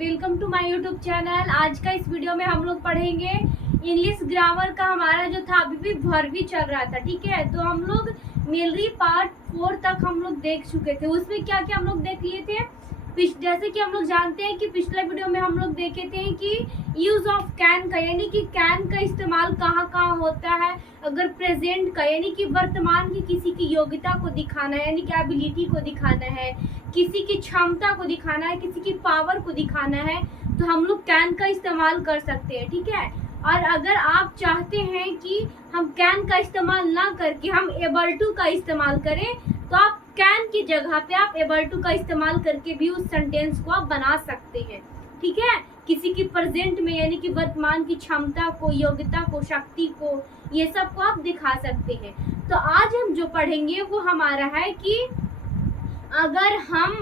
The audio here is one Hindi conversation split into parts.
Welcome to my YouTube channel. आज का इस वीडियो में हम लोग पढ़ेंगे इंग्लिश ग्रामर का। हमारा जो था अभी भी 12वीं चल रहा था, ठीक है। तो हम लोग मेनली पार्ट 4 तक हम लोग देख चुके थे। उसमें क्या क्या हम लोग देख लिए थे, जैसे कि हम लोग जानते हैं कि पिछले वीडियो में हम लोग देखे थे कि यूज ऑफ कैन का, यानी कि कैन का इस्तेमाल कहाँ कहाँ होता है। अगर प्रेजेंट का यानी कि वर्तमान की किसी की योग्यता को दिखाना है, यानी कि एबिलिटी को दिखाना है, किसी की क्षमता को दिखाना है, किसी की पावर को दिखाना है, तो हम लोग कैन का इस्तेमाल कर सकते हैं, ठीक है। और अगर आप चाहते हैं कि हम कैन का इस्तेमाल ना करके हम एबल टू का इस्तेमाल करें, तो आप कैन की जगह पे आप एबल टू का इस्तेमाल करके भी उस सेंटेंस को आप बना सकते हैं, ठीक है। किसी की प्रेजेंट में यानी कि वर्तमान की क्षमता को, योग्यता को, शक्ति को, ये सब को आप दिखा सकते हैं। तो आज हम जो पढ़ेंगे वो हमारा है कि अगर हम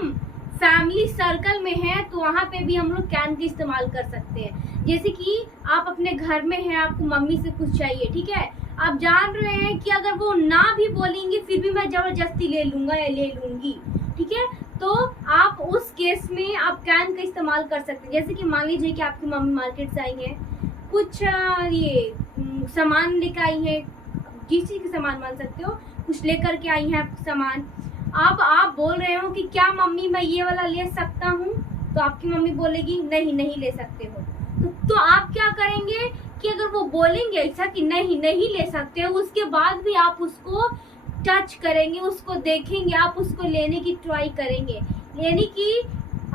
फैमिली सर्कल में हैं तो वहाँ पे भी हम लोग कैन का इस्तेमाल कर सकते हैं। जैसे कि आप अपने घर में हैं, आपको मम्मी से कुछ चाहिए, ठीक है। आप जान रहे हैं कि अगर वो ना भी बोलेंगे फिर भी मैं जबरदस्ती ले लूंगा या ले लूंगी, ठीक है। तो आप उस केस में आप कैन का इस्तेमाल कर सकते हैं। जैसे कि मान लीजिए कि आपकी मम्मी मार्केट से आई है, कुछ ये सामान लेकर आई है, जिस चीज के सामान मान सकते हो, कुछ लेकर के आई है सामान। अब आप बोल रहे हो कि क्या मम्मी मैं ये वाला ले सकता हूँ, तो आपकी मम्मी बोलेगी नहीं नहीं ले सकते हो। तो आप क्या करेंगे कि अगर वो बोलेंगे ऐसा कि नहीं नहीं ले सकते हो, उसके बाद भी आप उसको टच करेंगे, उसको देखेंगे, आप उसको लेने की ट्राई करेंगे। यानी कि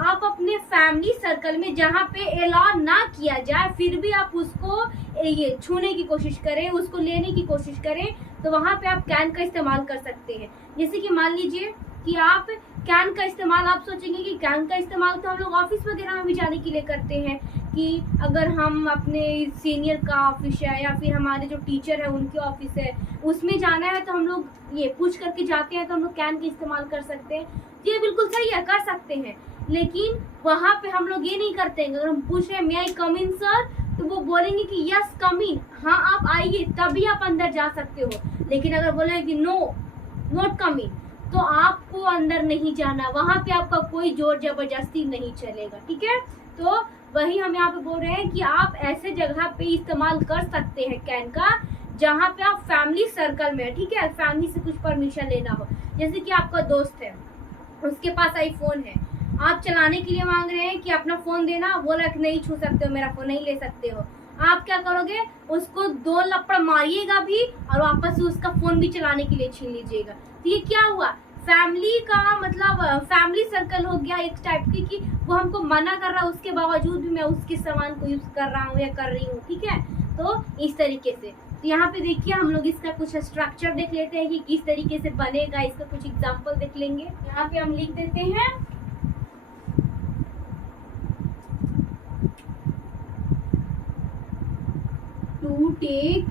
आप अपने फैमिली सर्कल में जहाँ पे अलाउ ना किया जाए फिर भी आप उसको ये छूने की कोशिश करें, उसको लेने की कोशिश करें, तो वहाँ पे आप कैन का इस्तेमाल कर सकते हैं। जैसे कि मान लीजिए कि आप कैन का इस्तेमाल, आप सोचेंगे कि कैन का इस्तेमाल तो हम लोग ऑफिस वगैरह में भी जाने के लिए करते हैं, कि अगर हम अपने सीनियर का ऑफिस है या फिर हमारे जो टीचर है उनके ऑफिस है उसमें जाना है, तो हम लोग ये पूछ करके जाते हैं, तो हम लोग कैन का इस्तेमाल कर सकते हैं। ये बिल्कुल सही है, कर सकते हैं। लेकिन वहाँ पे हम लोग ये नहीं करते हैं। अगर हम पूछ रहे हैं मे आई कम इन सर, तो वो बोलेंगे कि यस कम इन, हाँ आप आइए, तभी आप अंदर जा सकते हो। लेकिन अगर बोले कि नो नॉट कम इन, तो आपको अंदर नहीं जाना, वहाँ पे आपका कोई जोर जबरदस्ती नहीं चलेगा, ठीक है। तो वही हम यहाँ पे बोल रहे हैं कि आप ऐसे जगह पे इस्तेमाल कर सकते हैं कैन का जहाँ पे आप फैमिली सर्कल में, ठीक है, फैमिली से कुछ परमिशन लेना हो। जैसे कि आपका दोस्त है, उसके पास आईफोन है, आप चलाने के लिए मांग रहे हैं कि अपना फोन देना, बोला कि नहीं छू सकते हो, मेरा फोन नहीं ले सकते हो। आप क्या करोगे, उसको 2 लपड़ मारिएगा भी और वापस से उसका फोन भी चलाने के लिए छीन लीजिएगा। तो ये क्या हुआ, फैमिली का मतलब फैमिली सर्कल हो गया एक टाइप की, कि वो हमको मना कर रहा है, उसके बावजूद भी मैं उसके सामान को यूज कर रहा हूँ या कर रही हूँ, ठीक है। तो इस तरीके से, तो यहाँ पे देखिए हम लोग इसका कुछ स्ट्रक्चर देख लेते हैं कि किस तरीके से बनेगा, इसका कुछ एग्जाम्पल देख लेंगे। यहाँ पे हम लिख देते हैं टू टेक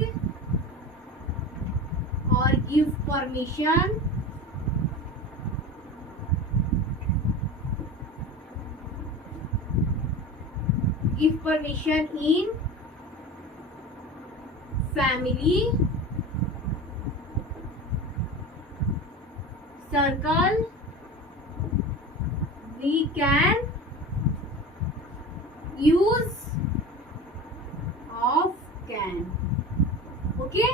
और give permission in family circle, we can use of can, okay.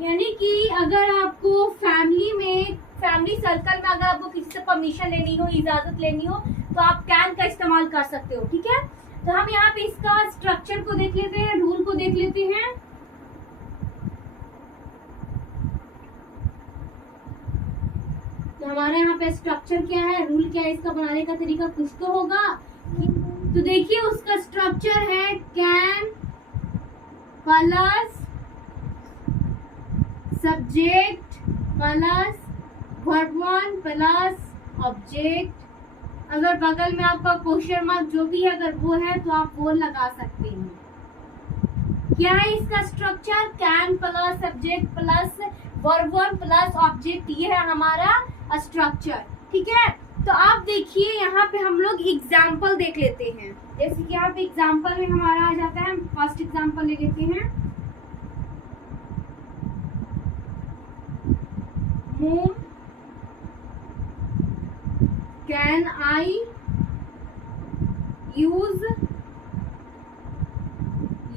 यानी कि अगर आपको फैमिली सर्कल में अगर आपको किसी से परमिशन लेनी हो, इजाजत लेनी हो, तो आप कैन का इस्तेमाल कर सकते हो, ठीक है। तो हम यहाँ पे इसका स्ट्रक्चर को देख लेते हैं, रूल को देख लेते हैं। तो हमारे यहाँ पे स्ट्रक्चर क्या है, रूल क्या है, इसका बनाने का तरीका कुछ तो होगा। तो देखिए उसका स्ट्रक्चर है can plus subject plus verb one plus object. अगर बगल में आपका क्वेश्चन मार्क जो भी है अगर वो है तो आप वो लगा सकते हैं। क्या है इसका structure, can plus subject plus verb one plus object, ये है हमारा स्ट्रक्चर, ठीक है। तो आप देखिए यहाँ पे हम लोग एग्जाम्पल देख लेते हैं। जैसे कि यहाँ पे एग्जाम्पल में हमारा आ जाता है, फर्स्ट एग्जाम्पल ले लेते हैं। whom can I use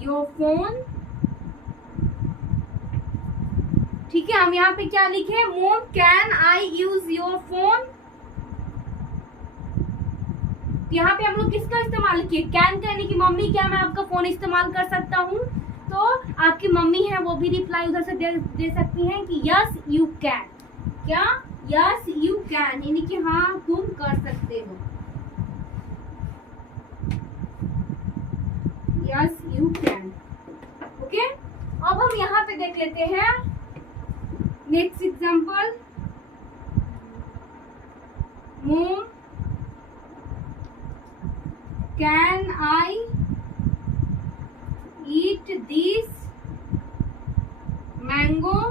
your phone. ठीक है, हम यहाँ पे क्या लिखे, मोम can I use your phone. यहाँ पे हम लोग किसका इस्तेमाल किए, कैन का, यानी कि मम्मी क्या मैं आपका फोन इस्तेमाल कर सकता हूँ। तो आपकी मम्मी है वो भी रिप्लाई उधर से दे सकती हैं कि यस यू कैन। क्या, यस यू कैन, यानी कि हाँ तुम कर सकते हो। Yes you can. ओके, अब हम यहाँ पे देख लेते हैं नेक्स्ट एग्जाम्पल। मोम can I eat this mango.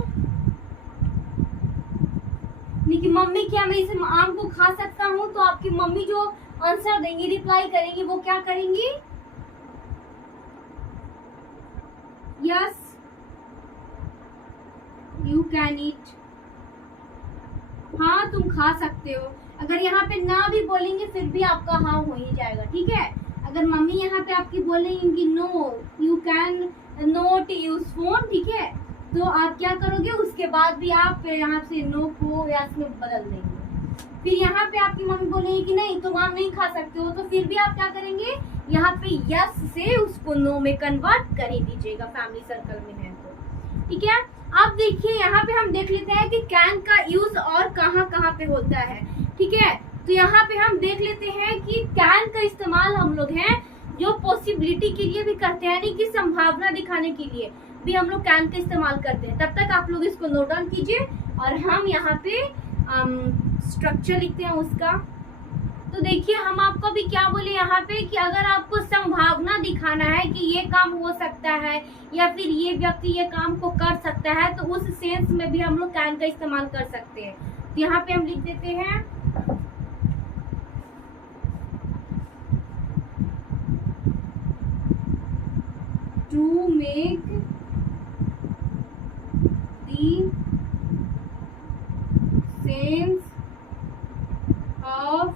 कि मम्मी क्या मैं इस आम को खा सकता हूँ। तो आपकी मम्मी जो आंसर देंगी, रिप्लाई करेंगी, वो क्या करेंगी, यस यू कैन ईट, हाँ तुम खा सकते हो। अगर यहाँ पे ना भी बोलेंगे फिर भी आपका हाँ हो ही जाएगा। ठीक है, अगर मम्मी यहाँ पे आपकी बोलेंगी no you can not use phone, ठीक है, तो आप क्या करोगे, उसके बाद भी आप यहाँ से नो को यस में बदल देंगे। फिर यहाँ पे आपकी मम्मी बोलेगी कि नहीं तुम आम नहीं खा सकते हो, तो फिर भी आप क्या करेंगे, यहाँ पे यस से उसको नो में कन्वर्ट कर ही दीजिएगा, फैमिली सर्कल में है तो। ठीक है, अब देखिए यहाँ पे हम देख लेते हैं कि कैन का यूज और कहाँ कहाँ पे होता है। ठीक है, तो यहाँ पे हम देख लेते हैं कि कैन का इस्तेमाल हम लोग हैं जो पॉसिबिलिटी के लिए भी करते हैं, यानी कि संभावना दिखाने के लिए भी हम लोग कैन का इस्तेमाल करते हैं। तब तक आप लोग इसको नोट डाउन कीजिए और हम यहाँ पे स्ट्रक्चर लिखते हैं उसका। तो देखिए हम आपको भी क्या बोले यहाँ पे कि अगर आपको संभावना दिखाना है कि ये काम हो सकता है या फिर ये व्यक्ति ये काम को कर सकता है, तो उस सेंस में भी हम लोग कैन का इस्तेमाल कर सकते हैं। तो यहाँ पे हम लिख देते हैं to make the sense of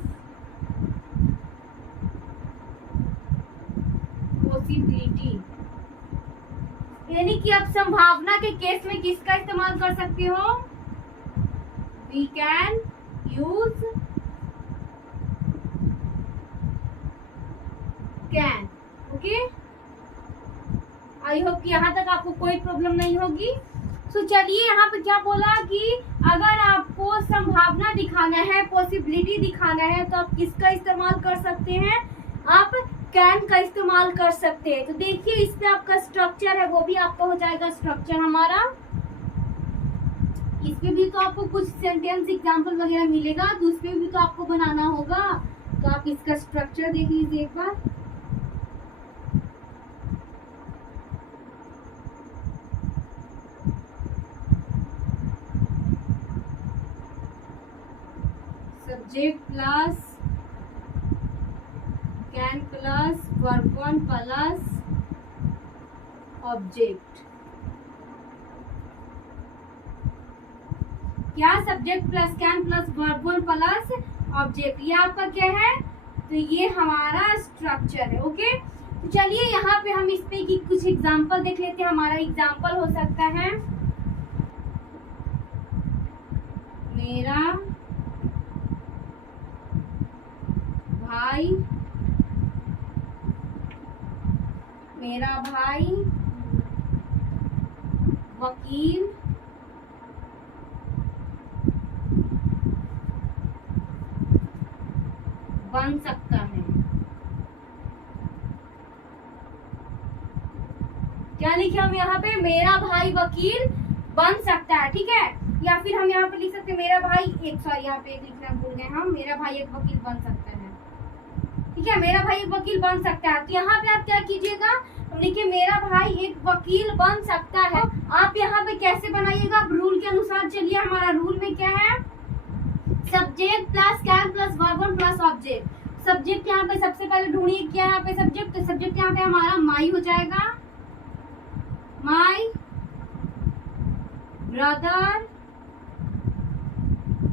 possibility, यानी कि आप संभावना के केस में किसका इस्तेमाल कर सकते हो, we can use can. Okay, I hope कि यहाँ तक आपको कोई प्रॉब्लम नहीं होगी। तो चलिए यहाँ पे क्या बोला कि अगर आपको संभावना दिखाना है, पॉसिबिलिटी दिखाना है, तो आप किसका इस्तेमाल कर सकते हैं, आप कैन का इस्तेमाल कर सकते हैं। तो देखिए इस पे आपका स्ट्रक्चर है वो भी आपका हो जाएगा स्ट्रक्चर हमारा। इस पे भी तो आपको कुछ सेंटेंस एग्जांपल वगैरह मिलेगा, तो उस पे भी तो आपको बनाना होगा। तो आप इसका स्ट्रक्चर देख लीजिए एक बार। Subject plus can plus verb one plus object. क्या, subject plus can plus verb one plus object, ये आपका क्या है, तो ये हमारा स्ट्रक्चर है। ओके, तो चलिए यहाँ पे हम इस पे की कुछ एग्जांपल देख लेते हैं। हमारा एग्जांपल हो सकता है मेरा भाई वकील बन सकता है। क्या लिखे हम यहाँ पे, मेरा भाई वकील बन सकता है। ठीक है, या फिर हम यहाँ पे लिख सकते हैं मेरा भाई यहाँ पे एक लिखना भूल गए हम, मेरा भाई एक वकील बन सकता है। ठीक है, मेरा भाई एक वकील बन सकता है। तो यहाँ पे आप क्या कीजिएगा, हम लिखिए मेरा भाई एक वकील बन सकता है। आप यहाँ पे कैसे बनाइएगा, रूल के अनुसार चलिए। हमारा रूल में क्या है, subject plus can plus verb one plus object. Subject यहाँ पे सबसे पहले ढूंढिए क्या यहाँ पे सब्जेक्ट, तो सब्जेक्ट यहाँ पे हमारा माई हो जाएगा, माई ब्रदर।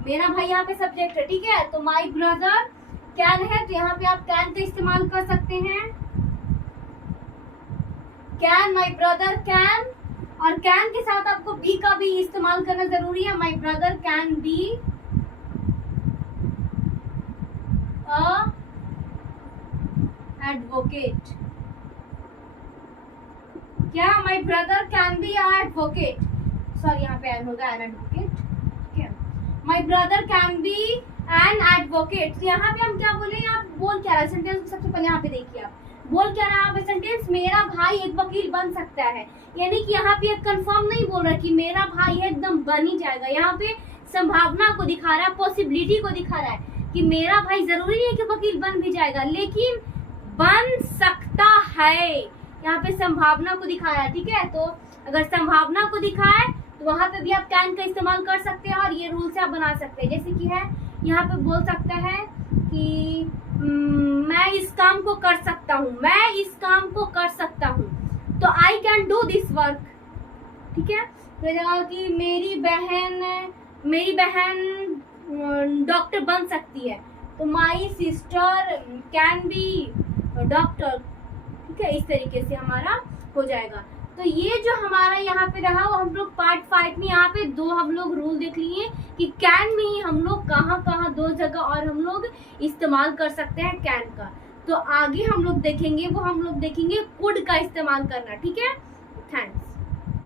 मेरा भाई यहाँ पे सब्जेक्ट है, ठीक है, तो माई ब्रदर कैन है तो यहाँ पे आप कैन का इस्तेमाल कर सकते हैं। कैन, माई ब्रदर कैन, और कैन के साथ आपको बी का भी इस्तेमाल करना जरूरी है। My brother can be a advocate. क्या? My brother can be a advocate, sorry यहाँ पे एन होगा, एन एडवोकेट। ठीक है, my brother can be an advocate. यहाँ पे हम क्या बोले, आप बोल क्या रहा सेंटेंस, सबसे पहले यहाँ पे देखिए आप बोल क्या रहा है सेंटेंस, मेरा भाई एक वकील बन सकता है। यानी कि यहाँ पे कंफर्म नहीं बोल रहा कि मेरा भाई है एकदम बन ही जाएगा, यहाँ पे संभावना को दिखा रहा है, पॉसिबिलिटी को दिखा रहा है कि मेरा भाई जरूरी नहीं है कि वकील बन भी जाएगा, लेकिन बन सकता है। यहाँ पे संभावना को दिखा रहा है। ठीक है, तो अगर संभावना को दिखाए तो वहां पे भी आप कैन का इस्तेमाल कर सकते हैं, और ये रूल से आप बना सकते हैं। जैसे कि है यहाँ पे बोल सकता है कि मैं इस काम को कर सकता हूँ, मैं इस काम को कर सकता हूँ, तो I can do this work. ठीक है, तो कि मेरी बहन डॉक्टर बन सकती है, तो my sister can be doctor. ठीक है, इस तरीके से हमारा हो जाएगा। तो ये जो हमारा यहाँ पे रहा वो हम लोग पार्ट 5 में यहाँ पे 2 हम लोग रूल देख लिए कि कैन में ही हम लोग कहाँ 2 जगह और हम लोग इस्तेमाल कर सकते हैं कैन का। तो आगे हम लोग देखेंगे वो हम लोग देखेंगे कुड का इस्तेमाल करना। ठीक है, थैंक्स।